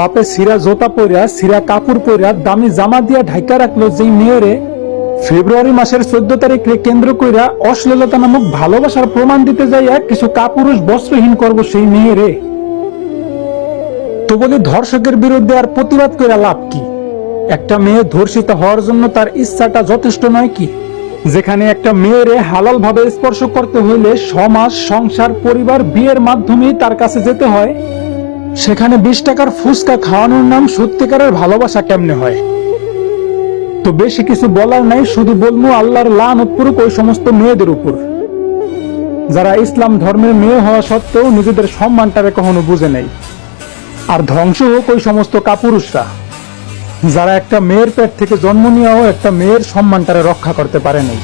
বাপে সিরা জোতা পইরা সিরা কাপড় পইরা দামি জামা দিয়া ঢাকা রাখলো যেই মেয়েরে ফেব্রুয়ারি মাসের 14 তারিখে কেন্দ্র কইরা অশ্লীলতা নামক ভালোবাসার প্রমাণ দিতে যাইয়া কিছু কাপুরুষ বস্ত্রহীন করব সেই মেয়েরে। তো বলি ধর্ষকের বিরুদ্ধে আর প্রতিবাদ কইরা লাভ কি? একটা মেয়ে ধর্ষিত হওয়ার জন্য তার ইচ্ছাটা যথেষ্ট নয় কি? যেখানে একটা মেয়েরে হালাল ভাবে স্পর্শ করতে হইলে সমাজ, সংসার, পরিবার, বিয়ের মাধ্যমেই তার কাছে যেতে হয়, সেখানে 20 টাকার ফুচকা খাওয়ানোর নাম সত্যিকারের ভালোবাসা কেমনে হয়? তো বেশি কিছু বলার নাই, শুধু বলবো আল্লাহর লানত করুক ওই সমস্ত মেয়েদের উপর যারা ইসলাম ধর্মের মেয়ে হওয়া সত্ত্বেও নিজেদের সম্মানটারে কখনো বুঝে নেই। আর ধ্বংস হোক ওই সমস্ত কাপুরুষরা যারা একটা মেয়ের পেট থেকে জন্ম নিয়েও একটা মেয়ের সম্মানটারে রক্ষা করতে পারে নাই।